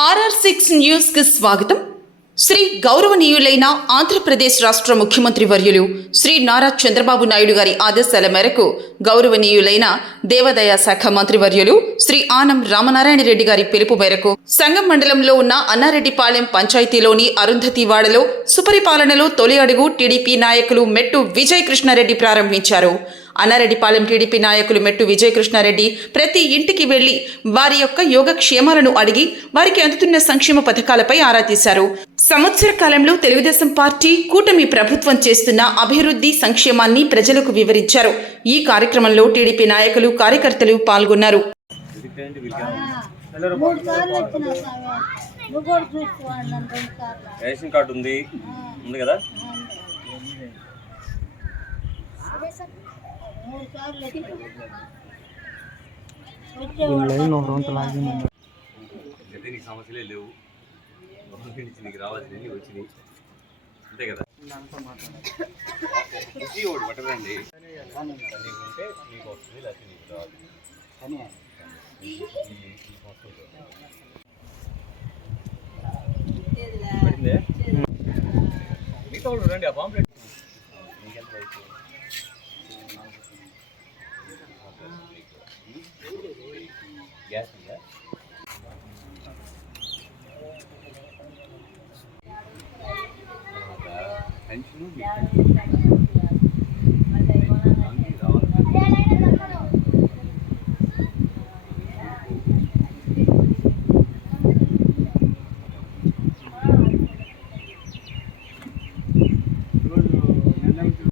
RR6 news కి స్వాగతం. శ్రీ గౌరవనీయులైన ఆంధ్రప్రదేశ్ రాష్ట్ర ముఖ్యమంత్రి వర్యులు శ్రీ నారా చంద్రబాబు నాయుడు గారి ఆదేశాల మేరకు గౌరవనీయులైన దేవాదాయ శాఖ మంత్రివర్యులు శ్రీ ఆనం రామనారాయణ రెడ్డి గారి పిలుపు మేరకు సంగం మండలంలో ఉన్న అన్నారెడ్డిపాలెం పంచాయతీలోని అరుంధతివాడలో సుపరిపాలనలో తొలి అడుగు టీడీపీ నాయకులు మెట్టు విజయ కృష్ణారెడ్డి ప్రారంభించారు. అన్నారెడ్డిపాలెం టీడీపీ నాయకులు మెట్టు విజయ కృష్ణారెడ్డి ప్రతి ఇంటికి వెళ్లి వారి యొక్క యోగక్షేమాలను అడిగి వారికి అందుతున్న సంక్షేమ పథకాలపై ఆరా తీశారు. సంవత్సర కాలంలో తెలుగుదేశం పార్టీ కూటమి ప్రభుత్వం చేస్తున్న అభివృద్ధి సంక్షేమాన్ని ప్రజలకు వివరించారు. ఈ కార్యక్రమంలో టీడీపీ నాయకులు కార్యకర్తలు పాల్గొన్నారు. రేషన్ కార్డు ఉంది కదా? నీకు సమస్యలే లేవు, నీకు రావాల్సినవి వచ్చినాయి అంతే కదా. ఒకటి పట్టదండి, నీకుంటే నీకు వస్తుంది, లేకపోతే నీకు రాదు. మీతో రండి, ఆ పాంప్లెట్ మీకెంత రైతు గ్యాస్ ఉందా? పెన్షన్